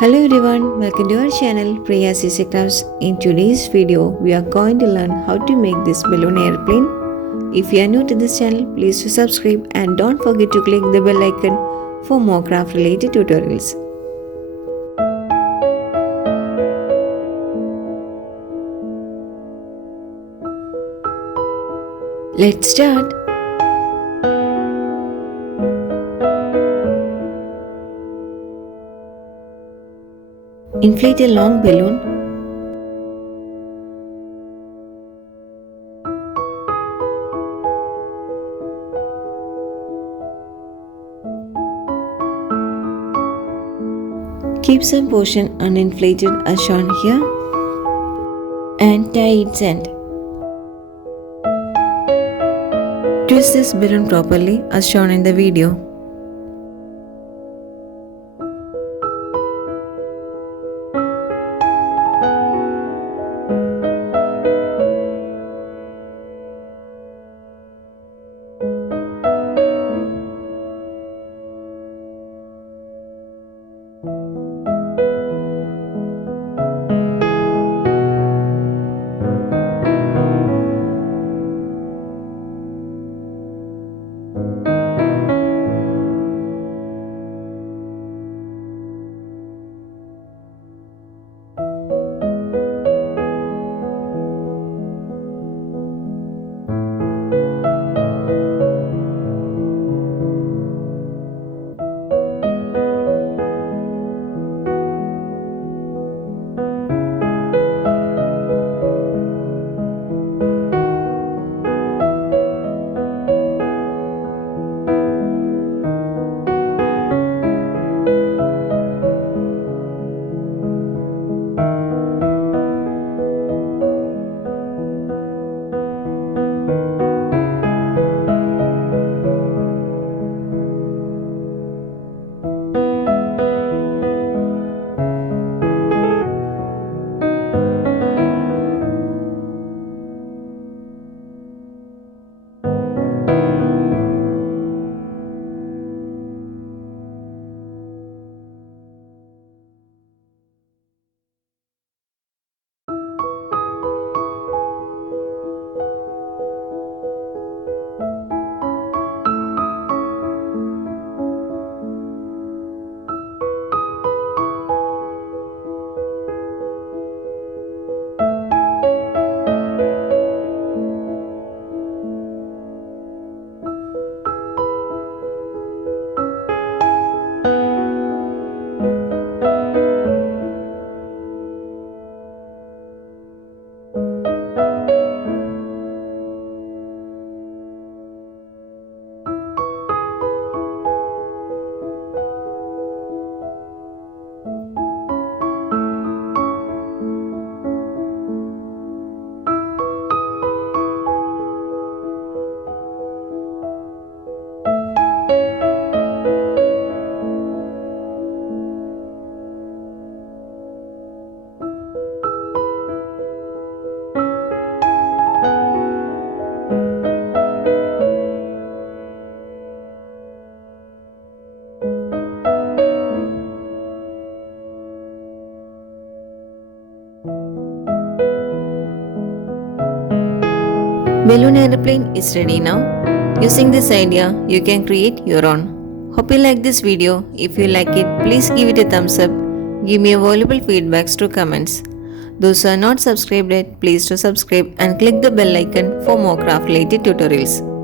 Hello everyone, welcome to our channel Priya CC Crafts. In today's video, we are going to learn how to make this balloon airplane. If you are new to this channel, please do subscribe and don't forget to click the bell icon for more craft related tutorials. Let's start. Inflate a long balloon. Keep some portion uninflated as shown here and tie its end. Twist this balloon properly as shown in the video. Balloon airplane is ready now. Using this idea, you can create your own. Hope you like this video. If you like it, please give it a thumbs up. Give me a valuable feedbacks through comments. Those who are not subscribed yet, please do subscribe and click the bell icon for more craft related tutorials.